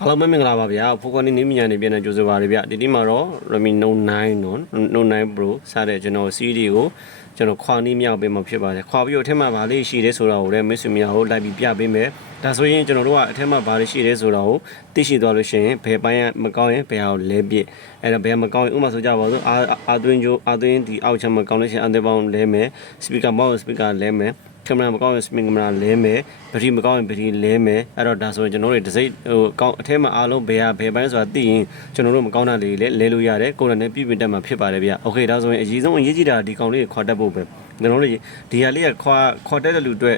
အားလုံးပဲမင်္ဂလာပါဗျာဖိုကောနီနေမညာနေပြန်တဲ့ကြိုးစားပါရဗျဒီနေ့မှာတော့ Redmi Note 9နော် Note 9 Pro စတဲ့ကျွန်တော် CD ကိုကျွန်တော်ခွာနီးမြောက်ပေးမှာဖြစ်ပါတယ်ခွာပြီးတော့အထက်မှာဗာလေးရှိတယ်ဆိုတာကိုလည်းမစ်ဆွေမြောက်ကိုလိုက်ပြီးပြပေးမယ်ဒါဆိုရင်ကျွန်တော်တို့ကအထက်မှာဗာလေးရှိတယ်ဆိုတာကိုသိရှိသွားလို့ရှိရင်ဘယ်ပိုင်းကမကောင်းရင်ဘယ်ဟာကိုလဲပြစ်အဲ့တော့ဘယ်မကောင်းရင်ဥပမာဆိုကြပါစို့အာအာသွင်းကြိုးအာသွင်းဒီအောက်ချက်မကောင်းလို့ရှိရင်အန်တဲ့ပေါင်းလဲမယ် speaker ပေါင်း speaker လဲမယ် ကင်မရာမကောင်းရင်စပင်ကင်မရာလဲမယ်ဘက်ထရီမကောင်းရင်ဘက်ထရီလဲမယ်အဲ့တော့ဒါဆိုရင်ကျွန်တော်တို့တစ်စိတ်ဟိုကောင်းအထဲမှာအားလုံးဘယ်ဟာဘယ်ပိုင်းဆိုတာသိရင်ကျွန်တော်တို့မကောင်းတာတွေလည်းလဲလို့ရတယ်ကိုယ်တိုင်နဲ့ပြပြင်တတ်မှာဖြစ်ပါတယ်ဗျโอเคဒါဆိုရင်အရေးဆုံးအရေးကြီးတာဒီကောင်လေးကိုခွာတတ်ဖို့ပဲကျွန်တော်တို့ဒီဟာလေးကခွာခွာတတ်တဲ့လူအတွက်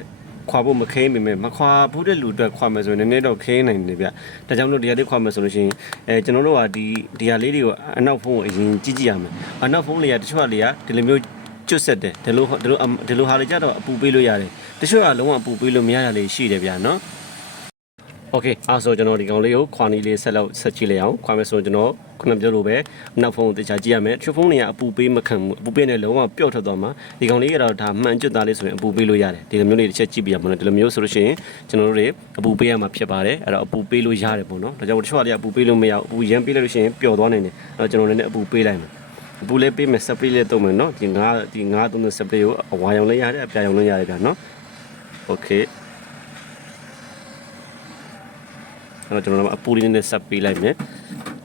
ခွာဖို့မခဲမိမယ်မခွာဘူးတဲ့လူအတွက်ခွာမယ်ဆိုရင်နည်းနည်းတော့ခဲနိုင်တယ်ဗျဒါကြောင့်မလို့ဒီဟာလေးခွာမယ်ဆိုလို့ရှိရင်အဲကျွန်တော်တို့ကဒီဒီဟာလေးတွေကိုအနောက်ဖုန်းကိုအရင်ကြည့်ကြည့်ရမယ်အနောက်ဖုန်းလေးကတချို့ဟာလေးကဒီလိုမျိုး ကျွတ်ဆက်တယ်ဒီလိုဒီလိုဒီလိုဟာလေးကြတော့အပူပေးလို့ရတယ်တချို့ကလုံးဝအပူပေးလို့မရရလေးရှိတယ်ဗျာနော်โอเคအားဆိုကျွန်တော်ဒီကောင်လေးကိုခွာနီလေးဆက်လောက်ဆက်ကြည့်လိုက်အောင်ခွာမယ်ဆိုရင်ကျွန်တော်ခုနပြောလို့ပဲနောက်ဖုန်းကိုတခြားကြည့်ရမယ်ထရဖုန်းတွေကအပူပေးမခံဘူးအပူပေးနဲ့လုံးဝပျော့ထွက်သွားမှာဒီကောင်လေးကတော့ဒါမှန်ကျွတ်သားလေးဆိုရင်အပူပေးလို့ရတယ်ဒီလိုမျိုးလေးတစ်ချက်ကြည့်ပြရမှာနော်ဒီလိုမျိုးဆိုလို့ရှိရင်ကျွန်တော်တို့တွေအပူပေးရမှာဖြစ်ပါတယ်အဲ့တော့အပူပေးလို့ရတယ်ပေါ့နော်ဒါကြောင့်တချို့ကလေးကအပူပေးလို့မရဘူးအပူရမ်းပေးလိုက်လို့ရှိရင်ပျော့သွားနိုင်တယ်အဲ့တော့ကျွန်တော်လည်းအပူပေးလိုက်မယ် အပူလေးပေးမယ်စပရေးလေးတုံးမယ်နော်ဒီငါးဒီငါးသုံးတဲ့စပရေးကိုအဝါရောင်လေးရတယ်အပြာရောင်လေးရတယ်ဗျာနော်โอเคအဲ့တော့ကျွန်တော်တို့အပူလေးနဲ့ဆက်ပေးလိုက်မယ်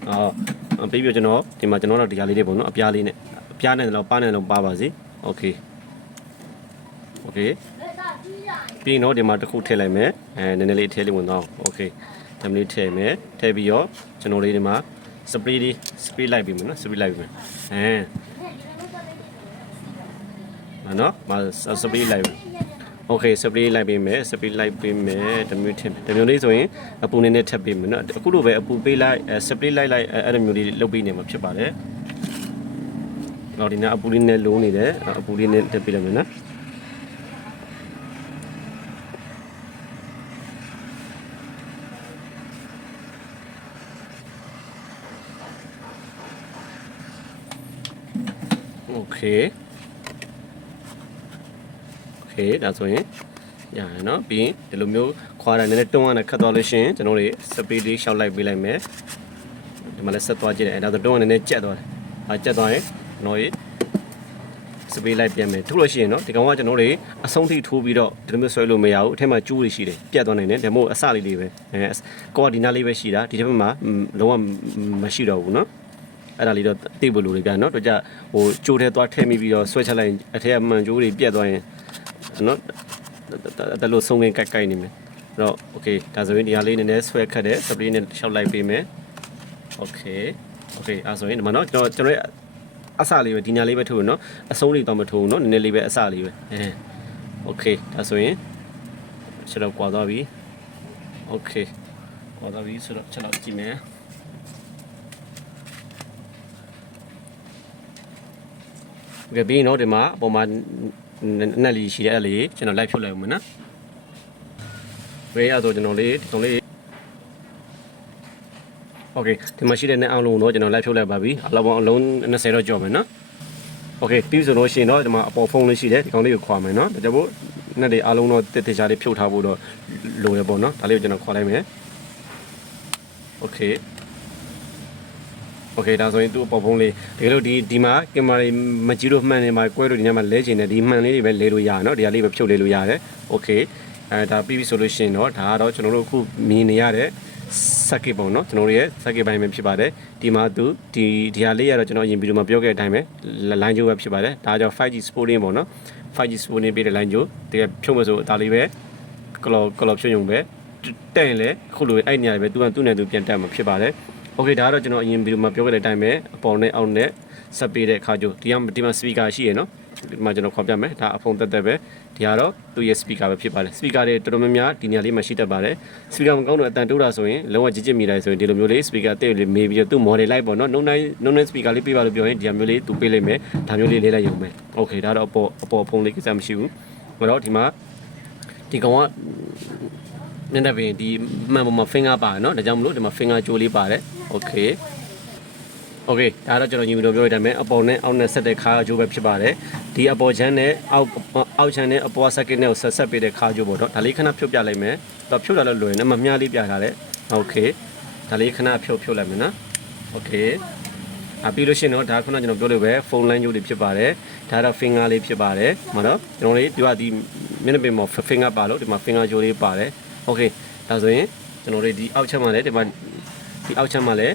အော်ပြီးပြီးကျွန်တော်ဒီမှာကျွန်တော်တို့ဒီဟာလေးတွေပေါ့နော်အပြားလေးနဲ့အပြားနဲ့တော့ပါနဲ့တော့ပါပါစေโอเคโอเคပြီးတော့ဒီမှာတစ်ခုထည့်လိုက်မယ်အဲနည်းနည်းလေးထည့်လေးဝင်သွားအောင်โอเคဒါမျိုးလေးထည့်မယ်ထည့်ပြီးတော့ကျွန်တော်လေးဒီမှာ စပရေးလေးစပရေးလိုက်ပြီးမယ်နော်စပရေးလိုက်ပြီးမယ်အဲနော်မစပရေးလိုက်ပြီโอเคစပရေးလိုက်ပေးမယ်စပရေးလိုက်ပေးမယ်တမျိုးထည့်တမျိုးလေးဆိုရင်အပူနေနဲ့ထပ်ပေးမယ်နော်အခုလိုပဲအပူပေးလိုက်စပရေးလိုက်လိုက်အဲ့လိုမျိုးလေးလုပ်ပေးနေမှာဖြစ်ပါတယ်တော့ဒီနေ့အပူလေးနဲ့လုံးနေတယ်အပူလေးနဲ့တက်ပေးလိုက်မယ်နော် โอเคโอเคဒါဆိုရင်ရရနော်ပြီးရင်ဒီလိုမျိုးခွာတာနည်းနည်းတွန်းရတာခတ်သွားလို့ရှိရင်ကျွန်တော်တို့စပီးလေးရှောက်လိုက်ပေးလိုက်မယ်ဒီမှာလည်းဆက်သွားကြည့်တယ်အဲဒါဆိုတွန်းရနည်းနည်းကြက်သွားတယ်အဲကြက်သွားရင်ကျွန်တော်ရေစပီးလိုက်ပြန်မယ်ထုလို့ရှိရင်နော်ဒီကောင်ကကျွန်တော်တို့အဆုံးထိထိုးပြီးတော့ဒီလိုမျိုးဆွဲလို့မရဘူးအထက်မှာကျူးတွေရှိတယ်ပြတ်သွားနိုင်တယ်ဒါမှမဟုတ်အစလေးလေးပဲအဲကောဒီနာလေးပဲရှိတာဒီတစ်ဖက်မှာလုံးဝမရှိတော့ဘူးနော် အဲ့ဒါလေးတော့သိဖို့လိုတယ်ဗျာနော်တော့ကြဟိုကြိုးထဲသွားထည့်မိပြီးတော့ဆွဲချလိုက်အထက်ကမှန်ကြိုးတွေပြတ်သွားရင်နော်တလို့ဆုံးငင်းကိုက်ကိုက်နေမယ်အဲ့တော့ okay ဒါဆိုရင်ဒီဟာလေးနည်းနည်းဆွဲခတ်တဲ့ spray နဲ့ရှောက်လိုက်ပေးမယ် okay okay အဲ့ဆိုရင်ဒီမှာနော်ကျွန်တော်ကျွန်တော်အစလေးပဲဒီညာလေးပဲထိုးရနော်အဆုံးလေးတော့မထိုးဘူးနော်နည်းနည်းလေးပဲအစလေးပဲအဲ okay ဒါဆိုရင်ချက်တော့ကွာသွားပြီ okay ကွာသွားပြီဆိုတော့ချက်တော့ကြည့်မယ် โอเคပြီးရင်တော့ဒီမှာအပေါ်မှာနက်လီရှိတဲ့အဲ့လေးကျွန်တော်လိုက်ဖြုတ်လိုက်အောင်မနော်ဝေးရတော့ကျွန်တော်လေးဒီကောင်လေးโอเคဒီမှာရှိတဲ့နက်အောင်လုံးတော့ကျွန်တော်လိုက်ဖြုတ်လိုက်ပါပြီအလုံးပေါင်းအလုံး20တော့ကြော်မယ်နော်โอเคပြီးဆိုလို့ရှိရင်တော့ဒီမှာအပေါ်ဖုန်းလေးရှိတယ်ဒီကောင်လေးကိုခွာမယ်နော်ဒါကြောင့်မို့နက်တွေအားလုံးတော့တစ်တစ်ချာလေးဖြုတ်ထားဖို့တော့လိုရပေါ့နော်ဒါလေးကိုကျွန်တော်ခွာလိုက်မယ်โอเค โอเคဒါဆိုရင်သူ့ပေါ်ဖုံးလေးတကယ်လို့ဒီဒီမှာကင်မရာမကြည့်လို့မှန်နေမှာကွဲလို့ဒီညမှာလဲချင်တယ်ဒီမှန်လေးတွေပဲလဲလို့ရနော်ဒီဟာလေးပဲဖြုတ်လဲလို့ရတယ်โอเคအဲဒါပြီးပြီဆိုလို့ရှိရင်တော့ဒါကတော့ကျွန်တော်တို့အခုမြင်နေရတဲ့စက်ကစ်ပုံနော်ကျွန်တော်တို့ရဲ့စက်ကစ်ပိုင်းပဲဖြစ်ပါတယ်ဒီမှာသူဒီဒီဟာလေးကတော့ကျွန်တော်အရင်ဗီဒီယိုမှာပြောခဲ့တဲ့အတိုင်းပဲ line ကြိုးပဲဖြစ်ပါတယ်ဒါကြောင့် 5G sporting ပေါ့နော် 5G sporting ပေးတဲ့ line ကြိုးတကယ်ဖြုတ်မယ်ဆိုအသားလေးပဲကလော်ကလော်ဖြုတ်ရုံပဲတဲ့ရင်လေခုလိုအဲ့နေရာပဲသူကသူ့နဲ့သူပြန်တက်မှာဖြစ်ပါတယ် โอเคဒါကတော့ကျွန်တော်အရင်ဗီဒီယိုမှာပြောခဲ့တဲ့အတိုင်းပဲအပေါ်နဲ့အောက်နဲ့ဆက်ပေးတဲ့အခါကျဒီကဒီမှာ speaker ရှိရယ်နော်ဒီမှာကျွန်တော်ခေါ်ပြမယ်ဒါအဖုံတက်တက်ပဲဒီကတော့သူ့ရဲ့ speaker ပဲဖြစ်ပါတယ် speaker တွေတော်တော်များများဒီနေရာလေးမှာရှိတတ်ပါတယ် speaker မကောင်းတော့အတန်တိုးတာဆိုရင်လုံးဝကြစ်ကြစ်မိလိုက်ဆိုရင်ဒီလိုမျိုးလေး speaker တဲ့လေးမေးပြီးတော့သူ့ model လိုက်ပေါ့နော်နှုံနိုင်နှုံနိုင် speaker လေးပေးပါလို့ပြောရင်ဒီမျိုးလေးသူပေးလိုက်မယ်ဒါမျိုးလေးလေးလိုက်ရုံပဲโอเคဒါတော့အပေါ်အပေါ်ဖုံလေးကိစ္စမရှိဘူးဘာလို့ဒီမှာဒီကောင်က မျက်နှာပြင်ဒီမှန်ပေါ်မှာ finger ပါတယ်เนาะဒါကြောင့်မလို့ဒီမှာ finger ကြိုးလေးပါတယ် okay okay ဒါတော့ကျွန်တော်ညီမတို့ပြောရတဲ့အတိုင်းအပေါ်နဲ့အောက်နဲ့ဆက်တဲ့ခါကြိုးပဲဖြစ်ပါတယ်ဒီအပေါ်ချမ်းနဲ့အောက်အောက်ချမ်းနဲ့အပေါ်စက်ကင်းနဲ့ကိုဆက်ဆက်ပေးတဲ့ခါကြိုးပေါ့နော်ဒါလေးခဏဖြုတ်ပြလိုက်မယ်တော့ဖြုတ်လာလို့လွယ်နေမမြလေးပြထားတယ် okay ဒါလေးခဏဖြုတ်ဖြုတ်လိုက်မယ်နော်โอเคအပြီးလို့ရှိရင်တော့ဒါခုနကျွန်တော်ပြောလို့ပဲဖုန်းလိုင်းကြိုးတွေဖြစ်ပါတယ်ဒါတော့ finger လေးဖြစ်ပါတယ်မနော်ကျွန်တော်လေးဒီကဒီမျက်နှာပြင်မှာ finger ပါလို့ဒီမှာ finger ကြိုးလေးပါတယ် โอเคဒါဆိုရင်ကျွန်တော်တို့ဒီအောက်ချက်မှာလည်းဒီမှာဒီအောက်ချက်မှာလည်း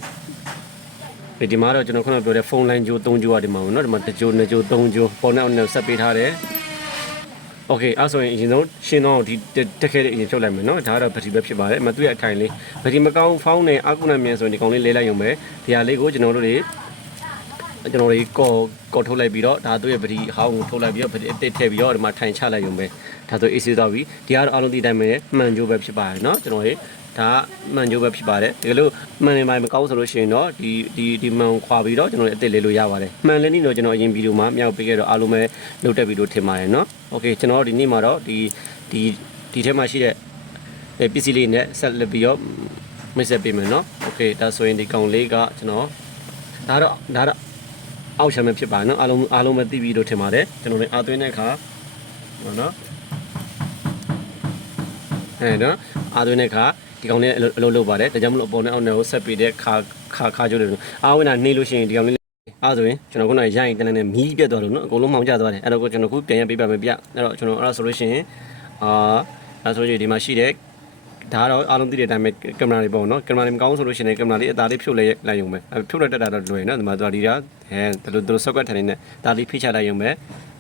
ဒီဒီမှာတော့ကျွန်တော်ခုနပြောတဲ့ဖုန်းလိုင်းကြိုး၃ကြိုးอ่ะဒီမှာပေါ့နော်ဒီမှာတစ်ကြိုးနှစ်ကြိုးသုံးကြိုးပေါ်နောက်နဲ့ဆက်ပေးထားတယ် โอเคအဲ့ဆိုရင်အရင်ဆုံးရှင်းတော့ဒီတက်ခဲတဲ့အရင်ဖြုတ်လိုက်မယ်နော်ဒါကတော့ဗတီပဲဖြစ်ပါတယ်အမသူ့ရဲ့အထိုင်လေးဗတီမကောင်းဖောင်းနေအကုနာမြန်ဆိုရင်ဒီကောင်လေးလဲလိုက်ရုံပဲဒီဟာလေးကိုကျွန်တော်တို့တွေကျွန်တော်တို့ကော်ကော်ထုတ်လိုက်ပြီးတော့ဒါသူ့ရဲ့ဗတီအဟောင်းကိုထုတ်လိုက်ပြီးတော့ဗတီအတစ်ထည့်ပြီးတော့ဒီမှာထိုင်ချလိုက်ရုံပဲ ဒါဆို AC သွားပြီဒီကတော့အလုံးဒီတိုင်းပဲမှန်ကြိုးပဲဖြစ်ပါတယ်နော်ကျွန်တော်တို့ဒါမှန်ကြိုးပဲဖြစ်ပါတယ်ဒီလိုမှန်နေမှမကောင်းဆိုလို့ရှိရင်တော့ဒီဒီဒီမှန်ခွာပြီးတော့ကျွန်တော်တို့အစ်စ်လေးလို့ရပါတယ်မှန်လည်းနေတော့ကျွန်တော်အရင်ဗီဒီယိုမှာမြောက်ပေးခဲ့တော့အားလုံးပဲလုတ်တက်ဗီဒီယိုထင်ပါတယ်နော်โอเคကျွန်တော်တို့ဒီနေ့မှာတော့ဒီဒီဒီထဲမှာရှိတဲ့အဲပစ္စည်းလေးနဲ့ဆက်လက်ပြီးတော့မိတ်ဆက်ပေးမယ်နော်โอเคဒါဆိုရင်ဒီကောင်လေးကကျွန်တော်ဒါတော့ဒါတော့အောက်ချမ်းပဲဖြစ်ပါနော်အားလုံးအားလုံးပဲသိပြီးတော့ထင်ပါတယ်ကျွန်တော်လည်းအာသွင်းတဲ့အခါဟောနော် အဲနော်အာသွင်းတဲ့အခါဒီကောင်လေးအလုပ်လုပ်ပါတယ်ဒါကြောင့်မလို့အပေါ်နဲ့အောက်နဲ့ကိုဆက်ပြီးတဲ့ခါခါခါကျိုးတယ်အားဝင်တာနေလို့ရှိရင်ဒီကောင်လေးအားဆိုရင်ကျွန်တော်ခုနကရိုင်းတန်းတန်းနဲ့မီးပြတ်သွားလို့နော်အကုန်လုံးမှောင်ကျသွားတယ်အဲ့တော့ကျွန်တော်ခုပြန်ရပေးပါမယ်ဗျအဲ့တော့ကျွန်တော်အဲ့ဒါဆိုလို့ရှိရင်အာအဲ့ဆိုရင်ဒီမှာရှိတဲ့ ဒါကတော့အားလုံးသိတဲ့အတိုင်းပဲကင်မရာတွေပေါ့နော်ကင်မရာတွေမကောင်းဆိုလို့ရှိရင်ကင်မရာလေးအသားလေးဖြုတ်လိုက်လိုက်ရုံပဲအဲဖြုတ်လိုက်တတ်တာတော့လွယ်နော်ဒီမှာသူကဒီကအဲသူတို့သူတို့ socket ထိုင်နေနဲ့ဒါလေးဖိချလိုက်ရုံပဲ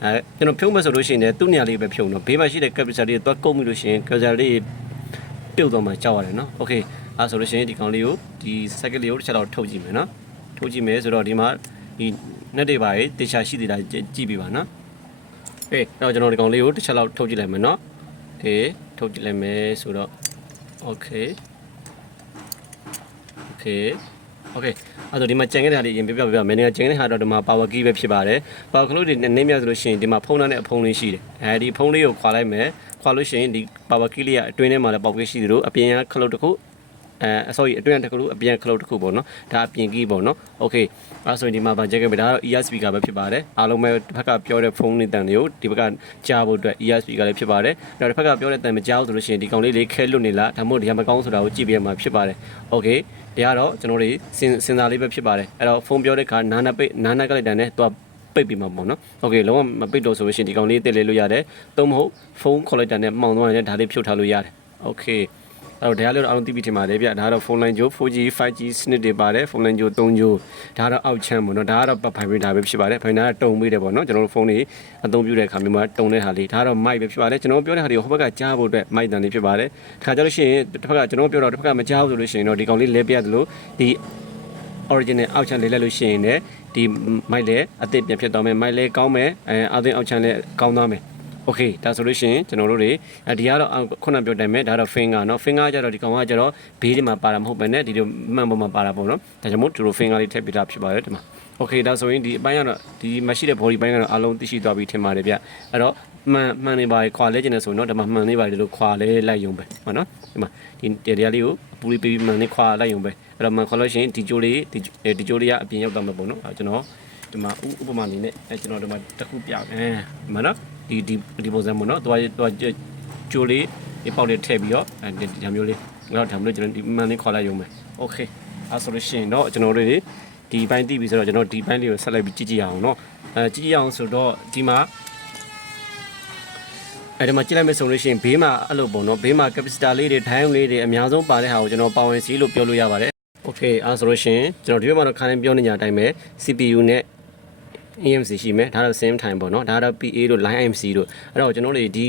အဲကျွန်တော်ဖြုတ်မယ်ဆိုလို့ရှိရင်လည်းသူ့နေရာလေးပဲဖြုတ်နော်ဘေးမှာရှိတဲ့ capture လေးတော့ကုတ်မိလို့ရှိရင် capture လေးပြုတ်သွားမှကြောက်ရတယ်နော်โอเคအဲဆိုလို့ရှိရင်ဒီကောင်လေးကိုဒီ cycle လေးကိုတစ်ချက်တော့ထုတ်ကြည့်မယ်နော်ထုတ်ကြည့်မယ်ဆိုတော့ဒီမှာဒီ net တွေပါရေးတေချာရှိသေးတာကြည့်ပြီးပါနော်အေးတော့ကျွန်တော်ဒီကောင်လေးကိုတစ်ချက်လောက်ထုတ်ကြည့်လိုက်မယ်နော်အေးထုတ်ကြည့်လိုက်မယ်ဆိုတော့ okay okay okay အဲ့တော့ဒီမှာကြံခဲ့တဲ့ဟာလေးရင်ပြပြပြမယ်နေကကြံခဲ့တဲ့ဟာတော့ဒီမှာ power key ပဲဖြစ်ပါတယ် power key တွေနဲ့နည်းမြဆိုလို့ရှိရင်ဒီမှာဖုန်းသားနဲ့အဖုံးလေးရှိတယ်အဲဒီဖုန်းလေးကိုခွာလိုက်မယ်ခွာလို့ရှိရင်ဒီ power key လေးကအတွင်းထဲမှာလည်းပေါက်ကီးရှိသလိုအပြင်ကခလုတ်တစ်ခု အဲ sorry အတွင်းတစ်ခုအပြင်ခလုတ်တစ်ခုပေါ့နော်ဒါအပြင် key ပေါ့နော် okay အဲ့ဆိုရင်ဒီမှာဗာကြက်ခဲ့ပြီဒါကတော့ ear speaker ပဲဖြစ်ပါတယ်အားလုံးပဲတစ်ဖက်ကပြောတဲ့ဖုန်းလေးတန်တွေကိုဒီဘက်ကကြားဖို့အတွက် ear speaker လေးဖြစ်ပါတယ်အဲ့တော့တစ်ဖက်ကပြောတဲ့တန်မကြားဘူးဆိုလို့ရှိရင်ဒီကောင်လေးလေးခဲလွတ်နေလားဒါမှမဟုတ်ဒီဟာမကောင်းဆိုတာကိုကြည့်ပြရမှာဖြစ်ပါတယ် okay ဒီကတော့ကျွန်တော်တို့စင်စင်စာလေးပဲဖြစ်ပါတယ်အဲ့တော့ဖုန်းပြောတဲ့ခါနာနာပိတ်နာနာကလိုက်တန်နဲ့သူကပိတ်ပြီးမှာပေါ့နော်။ Okay လုံးဝမပိတ်တော့ဆိုလို့ရှိရင်ဒီကောင်လေးတက်လေလို့ရတယ်။သုံးမဟုတ်ဖုန်းခေါ်လိုက်တန်နဲ့မှောင်သွားရင်ဒါလေးဖြုတ်ထားလို့ရတယ်။ Okay အဲ့တော့ဒါလည်းအားလုံးသိပြီးထင်ပါတယ်ဗျ။ဒါကတော့ဖုန်းလိုင်းကြို 4G 5G စနစ်တွေပါတယ်။ဖုန်းလိုင်းကြို3ကြိုဒါကတော့အောက်ချမ်းပေါ့နော်။ဒါကတော့ဖိုင်ဘရတာပဲဖြစ်ပါတယ်။ဖိုင်နာကတုံပေးတယ်ပေါ့နော်။ကျွန်တော်တို့ဖုန်းလေးအသုံးပြုတဲ့အခါမျိုးမှာတုံတဲ့ဟာလေးဒါကတော့ mic ပဲဖြစ်ပါတယ်။ကျွန်တော်ပြောတဲ့ဟာတွေဟိုဘက်ကကြားဖို့အတွက် mic တန်လေးဖြစ်ပါတယ်။ခါကြလို့ရှိရင်တစ်ဖက်ကကျွန်တော်ပြောတော့တစ်ဖက်ကမကြားဘူးဆိုလို့ရှိရင်တော့ဒီကောင်လေးလဲပြရတယ်လို့ဒီ original အောက်ချမ်းလေးလက်လို့ရှိရင်လည်းဒီမိုက်လည်းအသစ်ပြန်ဖြစ်သွားမယ်မိုက်လည်းကောင်းမယ်အဲအသင်းအောက်ချမ်းလည်းကောင်းသွားမယ် โอเคဒါဆိုလို့ရှိရင်ကျွန်တော်တို့တွေဒီကတော့ခုနပြောတိုင်းမဲ့ဒါတော့ finger เนาะ finger ကြတော့ဒီကောင်ကကြတော့ဘေးတွေမှာပါတာမဟုတ်ပဲねဒီလိုမှန်ပေါ်မှာပါတာပေါ့เนาะဒါကြောင့်မို့ဒီလို finger လေးထည့်ပြတာဖြစ်ပါတယ်ဒီမှာโอเคဒါဆိုရင်ဒီအပိုင်းကတော့ဒီမှာရှိတဲ့ body ပိုင်းကတော့အလုံးသိရှိသွားပြီထင်ပါတယ်ဗျအဲ့တော့မှန်မှန်နေပါခွာလဲကျင်နေဆိုတော့ဒီမှာမှန်နေပါလေလို့ခွာလဲလိုက်ရုံပဲဟုတ်နော်ဒီမှာဒီတရားလေးကိုပူလေးပေးပြီးမှန်နေခွာလိုက်ရုံပဲအဲ့တော့မှန်ခွာလို့ရှိရင်ဒီကြိုးလေးဒီဒီကြိုးလေးကအပြင်ရောက်သွားမှာပေါ့နော်အဲ့ကျွန်တော်ဒီမှာဥပမာအနေနဲ့အဲကျွန်တော်ဒီမှာတစ်ခုပြမယ်ဒီမှာနော် ဒီဒီဒီပုံစံပေါ့နော်သွားသွားကြိုးလေးဒီပေါက်လေးထည့်ပြီးတော့အဲဒီဒါမျိုးလေးငါတို့ဒါမျိုးကျွန်တော်ဒီမှန်လေးခွာလိုက်ရုံပဲโอเคအဲ့ဆိုလို့ရှိရင်တော့ကျွန်တော်တို့တွေဒီဘိုင်းတိပြီဆိုတော့ကျွန်တော်ဒီဘိုင်းလေးကိုဆက်လိုက်ပြီးကြည့်ကြည့်အောင်เนาะအဲကြည့်ကြည့်အောင်ဆိုတော့ဒီမှာအဲ့ဒီမှာကြည့်လိုက်မယ်ဆိုလို့ရှိရင်ဘေးမှာအဲ့လိုပေါ့နော်ဘေးမှာ capacitor လေးတွေ diode လေးတွေအများဆုံးပါတဲ့ဟာကိုကျွန်တော်ပါဝင်စီလို့ပြောလို့ရပါတယ် okay အဲ့ဆိုလို့ရှိရင်ကျွန်တော်ဒီဘက်မှာတော့ခါတိုင်းပြောနေကြအတိုင်းပဲ CPU နဲ့ EMC ရှိမယ်ဒါတော့ same time ပေါ့နော်ဒါတော့ PA တို့ line IMC တို့အဲ့တော့ကျွန်တော်တို့ဒီ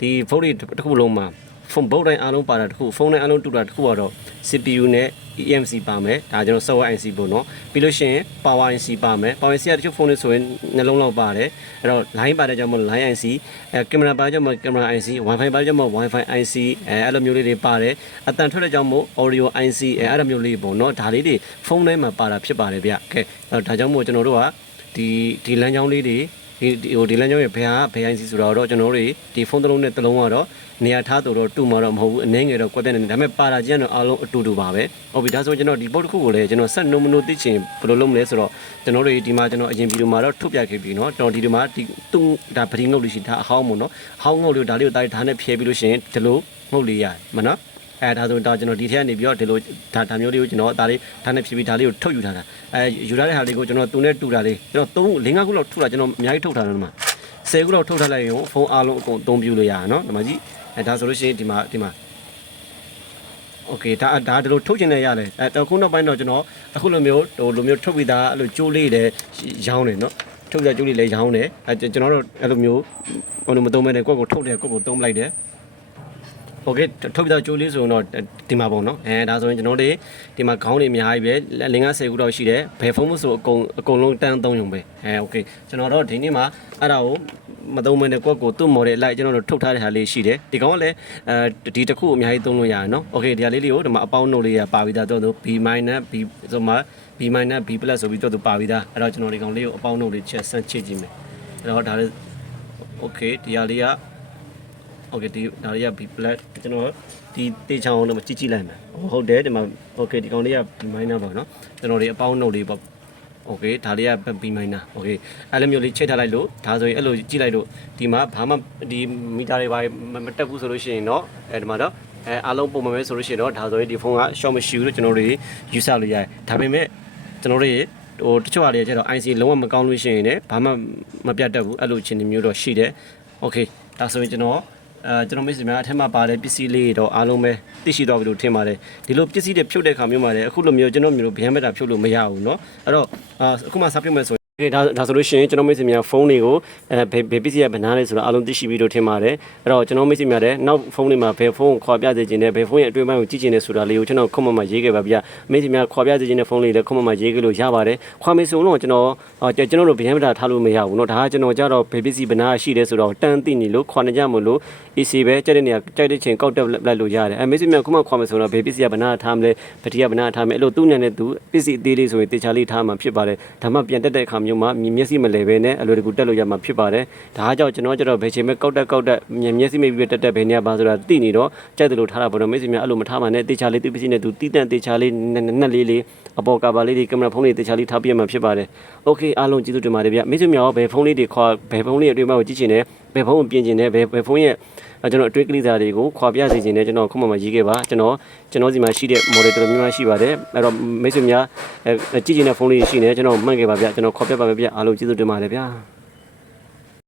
ဒီ vote တွေတစ်ခုလုံးမှာဖုန်းဘုတ်တိုင်းအားလုံးပါတာတစ်ခုဖုန်းတိုင်းအားလုံးတူတာတစ်ခုကတော့ CPU နဲ့ EMC ပါမယ်ဒါကျွန်တော် server IC ပေါ့နော်ပြီးလို့ရှိရင် power IC ပါမယ် power IC ကတချို့ဖုန်းတွေဆိုရင်နှလုံးလောက်ပါတယ်အဲ့တော့ line ပါတဲ့ကြောင့်မို့ line IC အဲကင်မရာပါတဲ့ကြောင့်မို့ကင်မရာ IC wifi ပါတဲ့ကြောင့်မို့ wifi IC အဲအဲ့လိုမျိုးလေးတွေပါတယ်အတန်ထွက်တဲ့ကြောင့်မို့ audio IC အဲအဲ့လိုမျိုးလေးပေါ့နော်ဒါလေးတွေဖုန်းထဲမှာပါတာဖြစ်ပါတယ်ဗျကဲဒါကြောင့်မို့ကျွန်တော်တို့က ဒီဒီလမ်းကြောင်းလေးတွေဒီဟိုဒီလမ်းကြောင်းရဲ့ဘယ်ဟာဘယ် IC ဆိုတော့ကျွန်တော်တို့ဒီဖုန်းတစ်လုံးနဲ့တစ်လုံးကတော့နေရာထားတော့တူမှာတော့မဟုတ်ဘူးအနည်းငယ်တော့ကွက်တဲ့နေဒါပေမဲ့ပါတာကျန်တော့အားလုံးအတူတူပါပဲဟုတ်ပြီဒါဆိုကျွန်တော်ဒီပုတ်တစ်ခုကိုလည်းကျွန်တော်ဆက်နုံမနိုသိချင်ဘယ်လိုလုပ်မလဲဆိုတော့ကျွန်တော်တို့ဒီမှာကျွန်တော်အရင်ဗီဒီယိုမှာတော့ထုတ်ပြခဲ့ပြီเนาะကျွန်တော်ဒီဒီမှာဒီသူ့ဒါပတိငုတ်လို့ရှိဒါအဟောင်းမို့เนาะအဟောင်းငုတ်လို့ဒါလေးကိုတားဓာတ်နဲ့ဖြဲပြီးလို့ရှိရင်ဒီလိုငုတ်လေးရတယ်မနော် အဲဒါဆိုတော့ကျွန်တော်ဒီထက်ကနေပြီးတော့ဒီလိုဒါဒါမျိုးလေးကိုကျွန်တော်ဒါလေးဒါနဲ့ဖြစ်ပြီးဒါလေးကိုထုတ်ယူထားတာအဲယူထားတဲ့ဟာလေးကိုကျွန်တော်သူနဲ့တူတာလေးကျွန်တော်3 5ခုလောက်ထုတ်တာကျွန်တော်အများကြီးထုတ်ထားတယ်ဒီမှာ10ခုလောက်ထုတ်ထားလိုက်ရင်ဖုန်းအားလုံးအကုန်အသုံးပြုလို့ရတာနော်ဒီမှာကြည့်အဲဒါဆိုလို့ရှိရင်ဒီမှာဒီမှာ โอเคဒါဒါဒီလိုထုတ်ချင်တယ်ရတယ်အဲတခုနောက်ပိုင်းတော့ကျွန်တော်အခုလိုမျိုးဟိုလိုမျိုးထုတ်ပြီးသားအဲ့လိုကျိုးလေးလည်းရောင်းတယ်နော်ထုတ်ရကျိုးလေးလည်းရောင်းတယ်အဲကျွန်တော်တို့အဲ့လိုမျိုးဟိုလိုမသုံးမဲနဲ့ကိုယ့်ကိုထုတ်တယ်ကိုယ့်ကိုသုံးလိုက်တယ် โอเคထုတ်ပြီးသားကျိုးလေးဆိုရင်တော့ဒီမှာပေါ့နော်အဲဒါဆိုရင်ကျွန်တော်တို့ဒီမှာခေါင်းတွေအများကြီးပဲလင်္ကာ10ခုတော့ရှိတယ်ဘယ်ဖုန်းမဆိုအကုန်အကုန်လုံးတန်းသုံးရုံပဲအဲโอเคကျွန်တော်တို့ဒီနေ့မှာအဲ့ဒါကိုမသုံးမဲနဲ့ကိုယ့်ကိုသူ့ model လိုက်ကျွန်တော်တို့ထုတ်ထားတဲ့ဟာလေးရှိတယ်ဒီကောင်ကလည်းအဲဒီတစ်ခုအများကြီးသုံးလို့ရတယ်နော်โอเคဒီဟာလေးလေးကိုဒီမှာအပေါင်းနှုတ်လေးရပါပြီးသားတော့ B minus B ဆိုမှ B minus B plus ဆိုပြီးတော့သူပါပြီးသားအဲ့တော့ကျွန်တော်ဒီကောင်လေးကိုအပေါင်းနှုတ်လေးချက်ဆန်းချစ်ကြည့်မယ်အဲ့တော့ဒါလေးโอเคဒီဟာလေးက okay ဒီဒါတွေက B black ကျွန်တော်ဒီတေချောင်းအောင်တော့ကြည့်ကြည့်လိုက်မယ်ဟုတ်တယ်ဒီမှာ okay ဒီကောင်လေးက B minor ပေါ့နော်ကျွန်တော်တွေအပေါင်းနှုတ်လေးပေါ့ okay ဒါလေးက B minor okay အဲ့လိုမျိုးလေးချိန်ထားလိုက်လို့ဒါဆိုရင်အဲ့လိုကြည့်လိုက်လို့ဒီမှာဘာမှဒီမီတာတွေဘာမတက်ဘူးဆိုလို့ရှိရင်တော့အဲဒီမှာတော့အဲအားလုံးပုံမှန်ပဲဆိုလို့ရှိရင်တော့ဒါဆိုရင်ဒီဖုန်းက short မရှိဘူးလို့ကျွန်တော်တွေယူဆလို့ရတယ်ဒါပေမဲ့ကျွန်တော်တွေဟိုတချို့အားတွေကျတော့ IC လုံးဝမကောင်းလို့ရှိရင်လည်းဘာမှမပြတ်တတ်ဘူးအဲ့လိုအခြေအနေမျိုးတော့ရှိတယ် okay ဒါဆိုရင်ကျွန်တော် အဲကျွန်တော်မိတ်ဆွေများအထက်မှာပါတဲ့ပစ္စည်းလေးတွေတော့အားလုံးပဲသိရှိတော့ပြီလို့ထင်ပါတယ်ဒီလိုပစ္စည်းတွေဖြုတ်တဲ့ခါမျိုးမှာလည်းအခုလိုမျိုးကျွန်တော်မျိုးဗျမ်းမက်တာဖြုတ်လို့မရဘူးเนาะအဲ့တော့အခုမှစပြုတ်မယ်ဆို ကဲဒါဒါဆိုလို့ရှိရင်ကျွန်တော်မိတ်ဆွေများဖုန်းတွေကိုအဲဘယ်ဘယ်ပစ္စည်းကဘယ်နားလဲဆိုတော့အားလုံးသိရှိပြီးတော့ထင်ပါတယ်အဲ့တော့ကျွန်တော်မိတ်ဆွေများတဲ့နောက်ဖုန်းတွေမှာဘယ်ဖုန်းကိုခွာပြစေခြင်းနဲ့ဘယ်ဖုန်းရဲ့အတွင်းပိုင်းကိုကြည့်ခြင်းနဲ့ဆိုတာလေးကိုကျွန်တော်ခုမှတ်မှရေးခဲ့ပါဗျာမိတ်ဆွေများခွာပြစေခြင်းနဲ့ဖုန်းလေးလည်းခုမှတ်မှရေးခဲ့လို့ရပါတယ်ခွာမေဆိုတော့ကျွန်တော်ကျွန်တော်တို့ဗျမ်းမက်တာထားလို့မရဘူးเนาะဒါကကျွန်တော်ကြတော့ဘယ်ပစ္စည်းဘယ်နားရှိတယ်ဆိုတော့တန်းသိနေလို့ခွာနေကြမလို့ AC ပဲကြက်တဲ့နေရာကြိုက်တဲ့ချိန်ကောက်တက်လိုက်လို့ရတယ်အဲမိတ်ဆွေများခုမှခွာမယ်ဆိုတော့ဘယ်ပစ္စည်းကဘယ်နားထားမလဲပတိကဘယ်နားထားမလဲအဲ့လိုသူ့ညံနဲ့သူပစ္စည်းအသေးလေးဆိုရင်တေချာလေးထားမှဖြစ်ပါတယ်ဒါမှပြန်တက်တဲ့အခါမျိုး မှာမျက်စိမလဲပဲနဲ့အလွယ်တကူတက်လို့ရမှာဖြစ်ပါတယ်ဒါကကြောင့်ကျွန်တော်ကျတော့ဘယ်ချိန်ပဲကောက်တက်ကောက်တက်မျက်စိမိပြီးတက်တက်ဘယ်နေရာပါဆိုတာသိနေတော့ကြက်တယ်လို့ထားတာပေါ့နော်မိတ်ဆွေများအဲ့လိုမထားပါနဲ့တေချာလေးသူပစ္စည်းနဲ့သူတီးတန့်တေချာလေးနက်လေးလေးအပေါ်ကာဘာလေးတွေကင်မရာဖုန်းလေးတေချာလေးထားပြရမှာဖြစ်ပါတယ်โอเคအားလုံးကျေးဇူးတင်ပါတယ်ဗျမိတ်ဆွေများရောဘယ်ဖုန်းလေးတွေခေါ်ဘယ်ဖုန်းလေးအတွင်းမှာကိုကြည့်ချင်တယ်ဘယ်ဖုန်းကိုပြင်ချင်တယ်ဘယ်ဘယ်ဖုန်းရဲ့ ကျွန်တော်အတွေ့ကလေးစားတွေကိုခွာပြစေခြင်းနဲ့ကျွန်တော်ခုမှမရေးခဲ့ပါကျွန်တော်ကျွန်တော်စီမှာရှိတဲ့ model တော်တော်များများရှိပါတယ်အဲ့တော့မိတ်ဆွေများကြည့်ချင်တဲ့ဖုန်းလေးရှိနေကျွန်တော်မှတ်ခဲ့ပါဗျကျွန်တော်ခေါ်ပြပါမယ်ဗျအားလုံးကျေးဇူးတင်ပါတယ်ဗျာ